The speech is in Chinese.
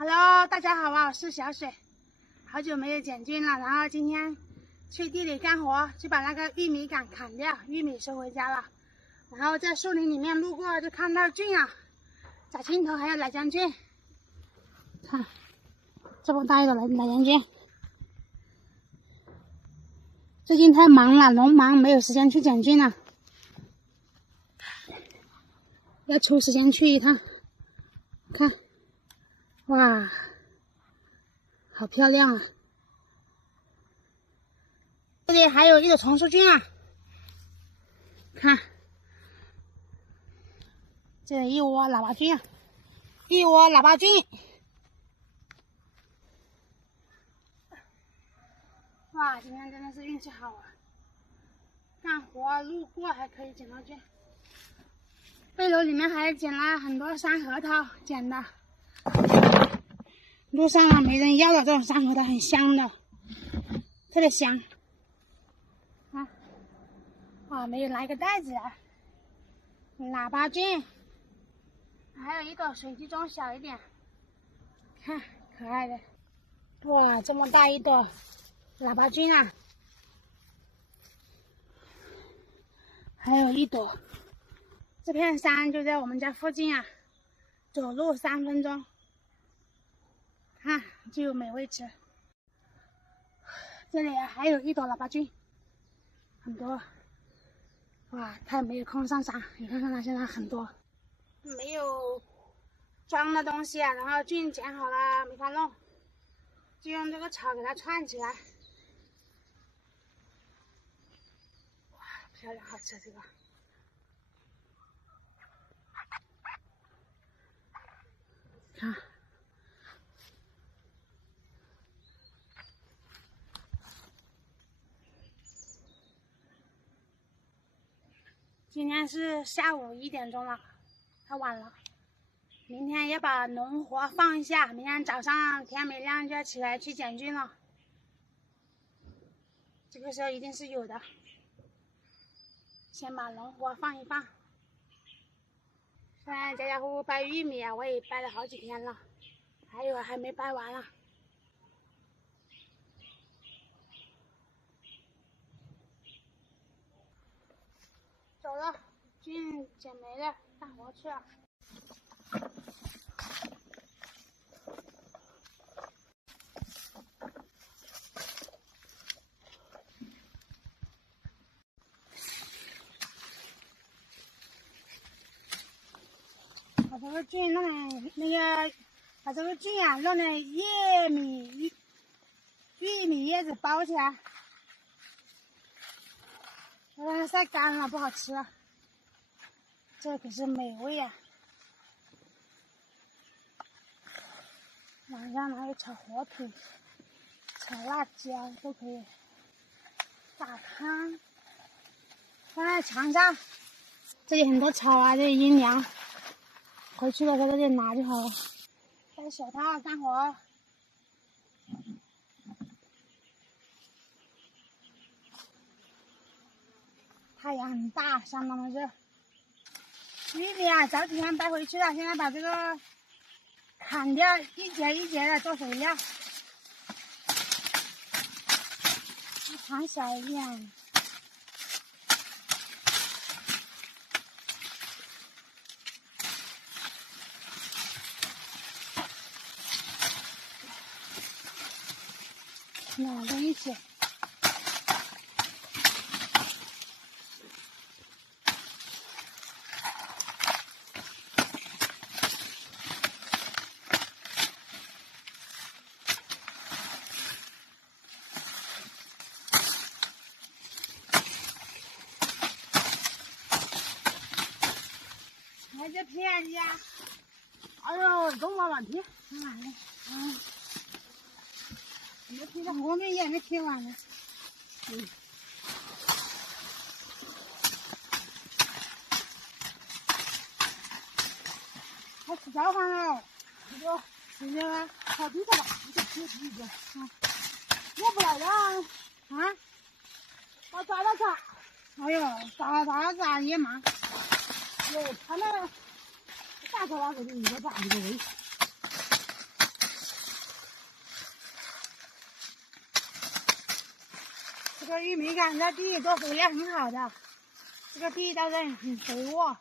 Hello， 大家好啊，我是小水，好久没有剪菌了，然后今天去地里干活，去把那个玉米杆砍掉，玉米收回家了。然后在树林里面路过，就看到菌啊，假青头还有奶浆菌，看这么大一个奶浆菌。最近太忙了，农忙没有时间去剪菌了，要抽时间去一趟。看，哇，好漂亮啊！这里还有一种丛书菌啊，看，这里一窝喇叭菌啊，一窝喇叭菌。哇，今天真的是运气好啊！干活路过还可以捡到菌。背篓里面还捡了很多山核桃，捡的。路上啊没人要的这种山核桃很香的，特别香。啊，哇，没有拿一个袋子啊。喇叭菌，还有一个水滴中小一点，看可爱的。哇，这么大一朵喇叭菌啊！还有一朵。这片山就在我们家附近啊，走路3分钟，看就有美味吃。这里还有一朵喇叭菌，很多。哇，太没有空上山，你看看它现在很多，没有装的东西啊，然后菌捡好了没法弄，就用这个草给它串起来。哇，漂亮，好吃这个。看，今天是下午1点钟了，太晚了。明天要把农活放一下，明天早上天没亮就要起来去捡菌了。这个时候一定是有的。先把农活放一放。现在家家户户掰玉米啊，我也掰了好几天了，还有还没掰完了。走了，菌捡没了，干活去了。把这个菌弄来把这个菌啊弄来玉米叶子包起来，让它晒干了，不好吃了。这可是美味啊！晚上拿来炒火腿、炒辣椒都可以，打汤。放在墙上，这里很多草啊，这里阴凉，回去的时候在这里拿就好了。戴手套干活。太阳很大，相当的热。玉米啊，早几天掰回去了，现在把这个砍掉，一节一节的做肥料。长小一点。2个一起。这片子呀，哎呦，中了完皮，看完了，没皮的后面也没皮完呢，还吃早饭了，这个草地上吧，你就皮一个，也不来了啊，我找到它，哎呦，找它也忙。他那大头啊，给你一个大一个围。个玉米杆这地都肥料很好的，这个地倒是很肥沃。